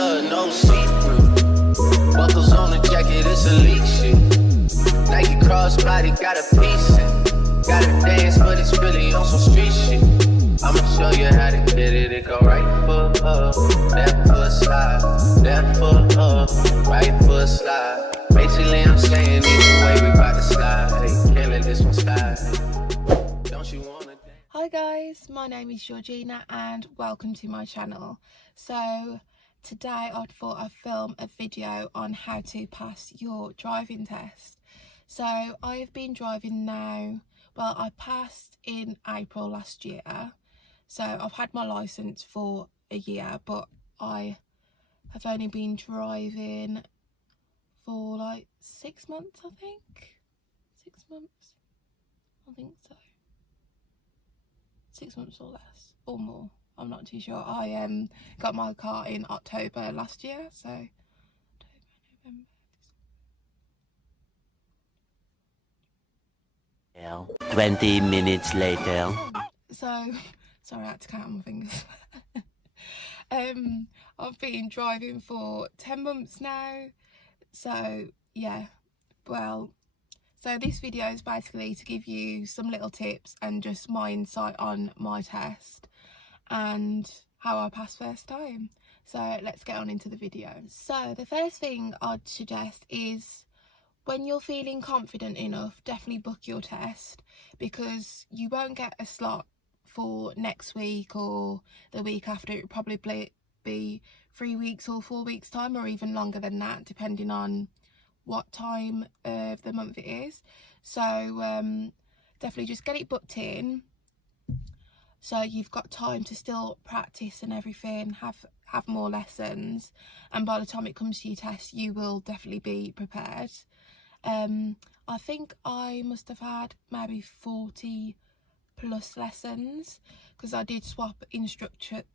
blood, no see-through. Buckles on the jacket, it's elite shit. Nike crossbody, got a piece in. Gotta dance, but it's really on some street shit. I'ma show you how to get it. It go right foot up, left foot slide, left foot up, right foot slide. Basically, I'm saying either way, we bout to slide. Hey, can't let this one slide. Don't you wanna dance? Hi guys, my name is Georgina and welcome to my channel. So today I thought I'd film a video on how to pass your driving test. So I have been driving now, well, I passed in April last year. So I've had my licence for a year, but I have only been driving for like 6 months, I think. 6 months? I think so. 6 months or less, or more. I'm not too sure. I got my car in October last year, so October, November, December. 20 minutes later. So, sorry, I had to count on my fingers. I've been driving for 10 months now. So, yeah, well, so this video is basically to give you some little tips and just my insight on my test and how I passed first time. So let's get on into the video. So the first thing I'd suggest is when you're feeling confident enough, definitely book your test, because you won't get a slot for next week or the week after. It'll probably be 3 weeks or 4 weeks time, or even longer than that, depending on what time of the month it is. So definitely just get it booked in, so you've got time to still practice and everything, have more lessons, and by the time it comes to your test you will definitely be prepared. I think I must have had maybe 40 plus lessons, because I did swap instructors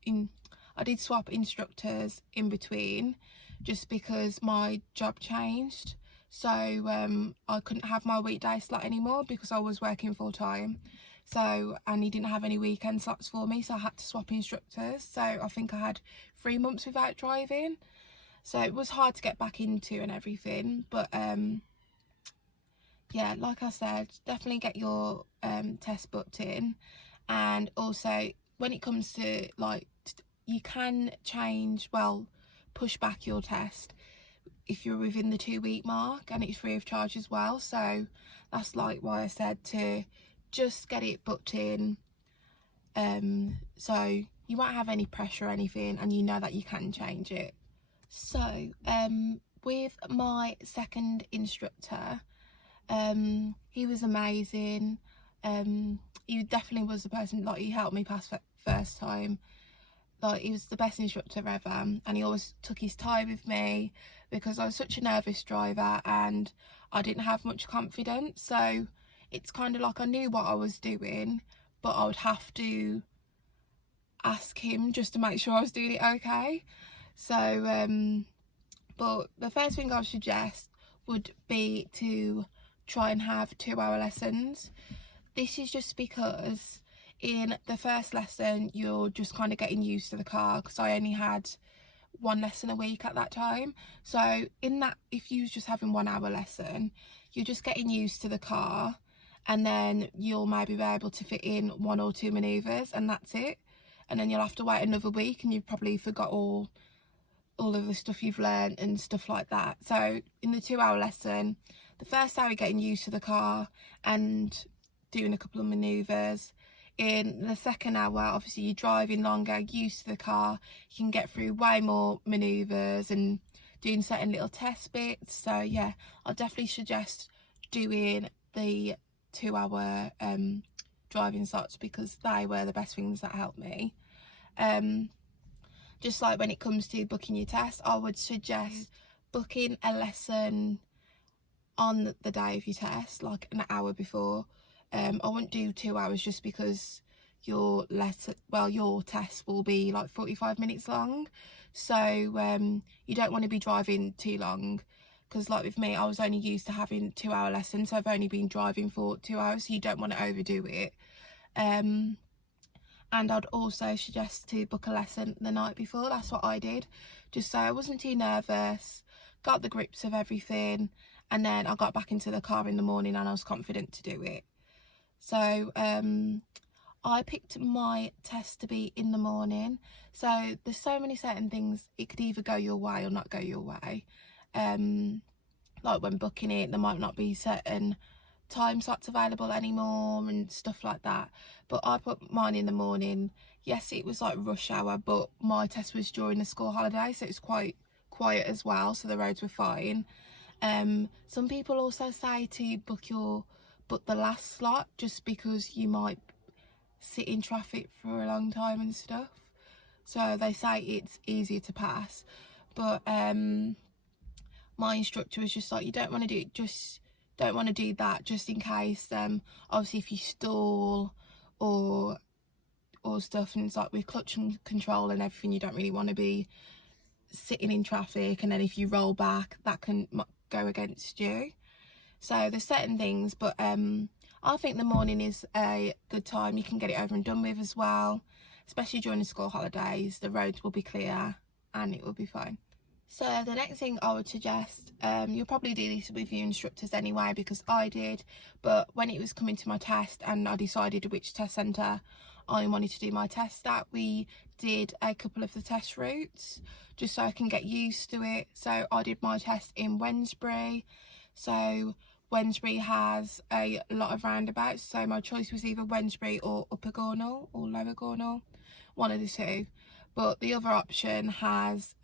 in between, just because my job changed. So I couldn't have my weekday slot anymore because I was working full time. So, and he didn't have any weekend slots for me, so I had to swap instructors. So I think I had 3 months without driving. So it was hard to get back into and everything. But yeah, like I said, definitely get your test booked in. And also when it comes to, like, you can change, well, push back your test if you're within the 2 week mark, and it's free of charge as well. So that's like why I said to just get it booked in, so you won't have any pressure or anything, and you know that you can change it. So with my second instructor, he was amazing. He definitely was the person, like, he helped me pass first time. Like, he was the best instructor ever, and he always took his time with me because I was such a nervous driver and I didn't have much confidence. So it's kind of like I knew what I was doing, but I would have to ask him just to make sure I was doing it okay. So but the first thing I would suggest would be to try and have 2-hour lessons. This is just because in the first lesson you're just kind of getting used to the car, because I only had 1 lesson a week at that time. So in that, if you was just having 1 hour lesson, you're just getting used to the car, and then you'll maybe be able to fit in 1 or 2 manoeuvres, and that's it. And then you'll have to wait another week and you've probably forgot all of the stuff you've learned and stuff like that. So in the 2-hour lesson, the first hour you're getting used to the car and doing a couple of manoeuvres. In the second hour, obviously you're driving longer, used to the car, you can get through way more manoeuvres and doing certain little test bits. So yeah, I'll definitely suggest doing the 2-hour driving slots, because they were the best things that helped me. Just like when it comes to booking your test, I would suggest booking a lesson on the day of your test, like an hour before. I wouldn't do 2 hours, just because your test will be like 45 minutes long. So you don't want to be driving too long, because like with me, I was only used to having 2-hour lessons, so I've only been driving for 2 hours, so you don't want to overdo it. And and I'd also suggest to book a lesson the night before. That's what I did, just so I wasn't too nervous, got the grips of everything, and then I got back into the car in the morning and I was confident to do it. So I picked my test to be in the morning. So there's so many certain things, it could either go your way or not go your way. Like when booking it, there might not be certain time slots available anymore and stuff like that. But I put mine in the morning. Yes, it was like rush hour, but my test was during the school holiday, so it's quite quiet as well, so the roads were fine. Some people also say to book the last slot, just because you might sit in traffic for a long time and stuff, so they say it's easier to pass. But my instructor was just like, you don't want to do it, just don't want to do that, just in case obviously if you stall or stuff, and it's like with clutch and control and everything, you don't really want to be sitting in traffic, and then if you roll back, that can go against you. So there's certain things, but I think the morning is a good time. You can get it over and done with as well, especially during the school holidays. The roads will be clear and it will be fine. So the next thing I would suggest, you'll probably do this with your instructors anyway, because I did, but when it was coming to my test and I decided which test centre I wanted to do my test at, we did a couple of the test routes just so I can get used to it. So I did my test in Wednesbury. So Wednesbury has a lot of roundabouts, so my choice was either Wednesbury or Upper Gornal or Lower Gornal, one of the two. But the other option has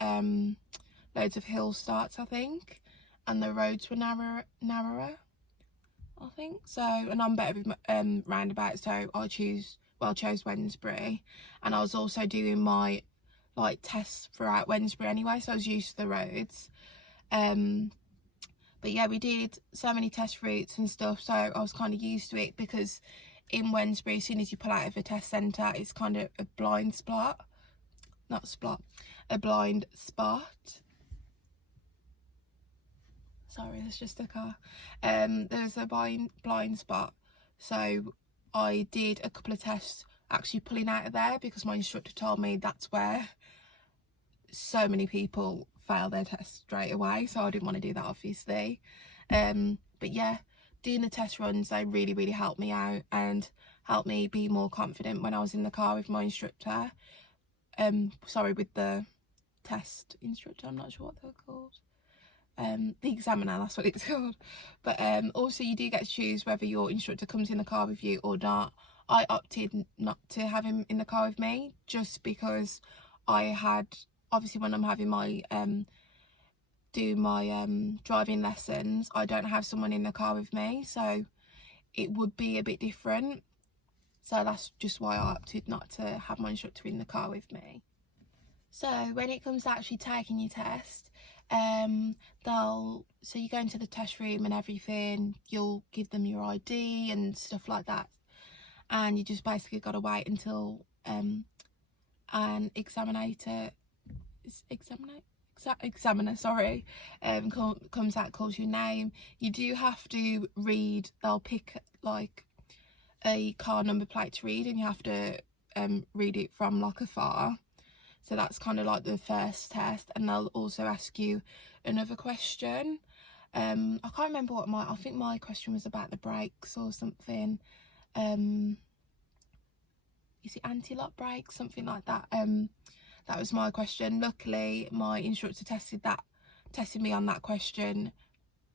loads of hill starts, I think, and the roads were narrower, I think. So, and I'm better with roundabouts, so I chose Wednesbury, and I was also doing my like tests throughout Wednesbury anyway, so I was used to the roads. But yeah, we did so many test routes and stuff, so I was kind of used to it, because in Wednesbury, as soon as you pull out of a test centre, it's kind of a blind spot. A blind spot. Sorry, there's just a car. There's a blind spot, so I did a couple of tests actually pulling out of there, because my instructor told me that's where so many people fail their test straight away, so I didn't want to do that, obviously. But yeah, doing the test runs, they really helped me out and helped me be more confident when I was in the car with my instructor. With the test instructor, I'm not sure what they're called. The examiner, that's what it's called. But also you do get to choose whether your instructor comes in the car with you or not. I opted not to have him in the car with me, just because I had, obviously when I'm having my driving lessons, I don't have someone in the car with me, so it would be a bit different. So that's just why I opted not to have my instructor in the car with me. So when it comes to actually taking your test, so you go into the test room and everything, you'll give them your ID and stuff like that, and you just basically got to wait until an examiner comes out, calls your name. You do have to read, they'll pick like a car number plate to read, and you have to read it from like afar. So that's kind of like the first test, and they'll also ask you another question. I can't remember what I think my question was about the brakes or something. Is it anti-lock brakes, something like that? That was my question. Luckily my instructor tested me on that question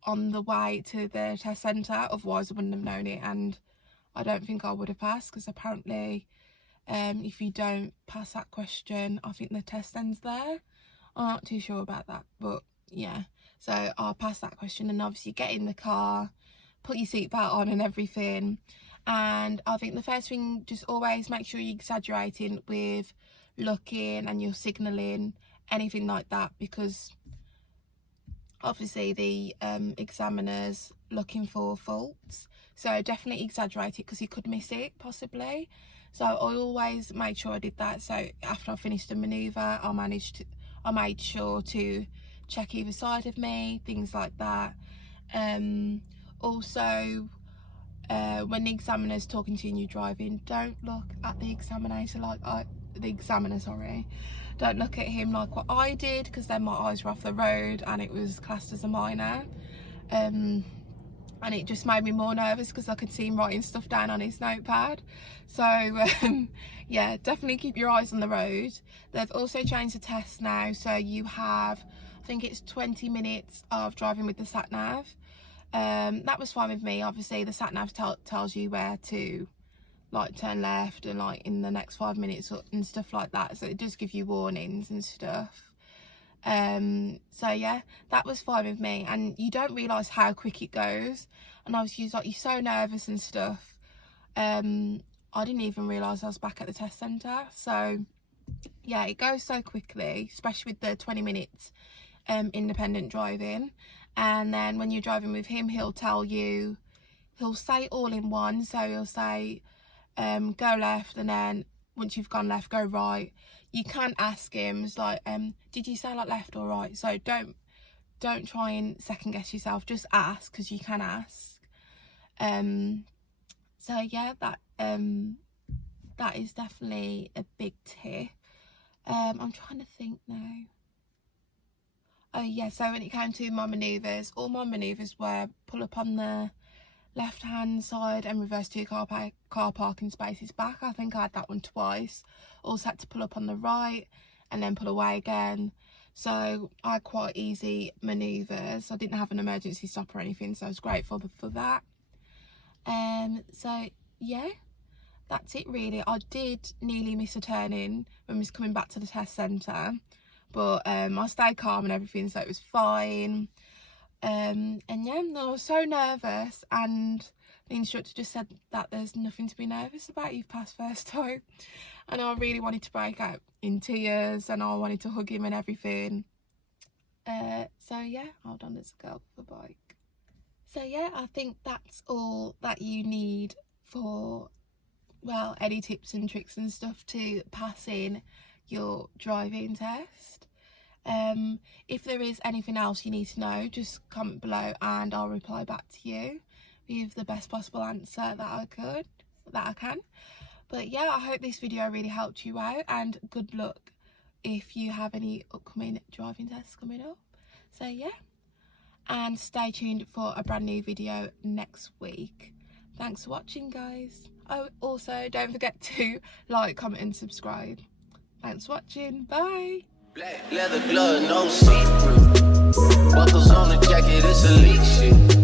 on the way to the test centre, otherwise I wouldn't have known it, and I don't think I would have passed, because apparently if you don't pass that question, I think the test ends there. I'm not too sure about that, but yeah, so I'll pass that question, and obviously get in the car, put your seatbelt on and everything. And I think the first thing, just always make sure you're exaggerating with looking and you're signalling, anything like that, because obviously the examiner's looking for faults, so definitely exaggerate it, because you could miss it possibly. So I always made sure I did that. So after I finished the manoeuvre, I made sure to check either side of me, things like that. Also when the examiner's talking to you and you're driving, don't look at the examinator don't look at him like what I did, because then my eyes were off the road and it was classed as a minor, and it just made me more nervous because I could see him writing stuff down on his notepad. So yeah, definitely keep your eyes on the road. They've also changed the test now, so you have, I think it's 20 minutes of driving with the sat nav. That was fine with me. Obviously the sat nav tells you where to like turn left and like in the next 5 minutes and stuff like that, so it does give you warnings and stuff. So yeah, that was fine with me, and you don't realise how quick it goes, and I was like, you're so nervous and stuff. I didn't even realise I was back at the test centre. So yeah, it goes so quickly, especially with the 20 minutes independent driving. And then when you're driving with him, he'll say all in one, so he'll say go left, and then once you've gone left, go right. You can ask him, it's like, did you say like left or right? So don't try and second guess yourself, just ask, because you can ask. So yeah, that is definitely a big tip. I'm trying to think now. Oh yeah, so when it came to my manoeuvres, all my manoeuvres were pull up on the left hand side and reverse 2 car parking spaces back. I think I had that one twice. Also had to pull up on the right and then pull away again. So I had quite easy manoeuvres. I didn't have an emergency stop or anything, so I was grateful for that. So yeah, that's it really. I did nearly miss a turn-in when we was coming back to the test centre, but I stayed calm and everything, so it was fine. And yeah, I was so nervous, and the instructor just said that there's nothing to be nervous about, you've passed first time. And I really wanted to break out in tears, and I wanted to hug him and everything. So yeah, hold on, there's a girl with a bike. So yeah, I think that's all that you need for, well, any tips and tricks and stuff to pass in your driving test. If there is anything else you need to know, just comment below and I'll reply back to you with the best possible answer that I can. But yeah, I hope this video really helped you out, and good luck if you have any upcoming driving tests coming up. So yeah, and stay tuned for a brand new video next week. Thanks for watching, guys. Oh, also don't forget to like, comment and subscribe. Thanks for watching. Bye. Black leather glove, no see-through. Buckles on the jacket, it's elite shit.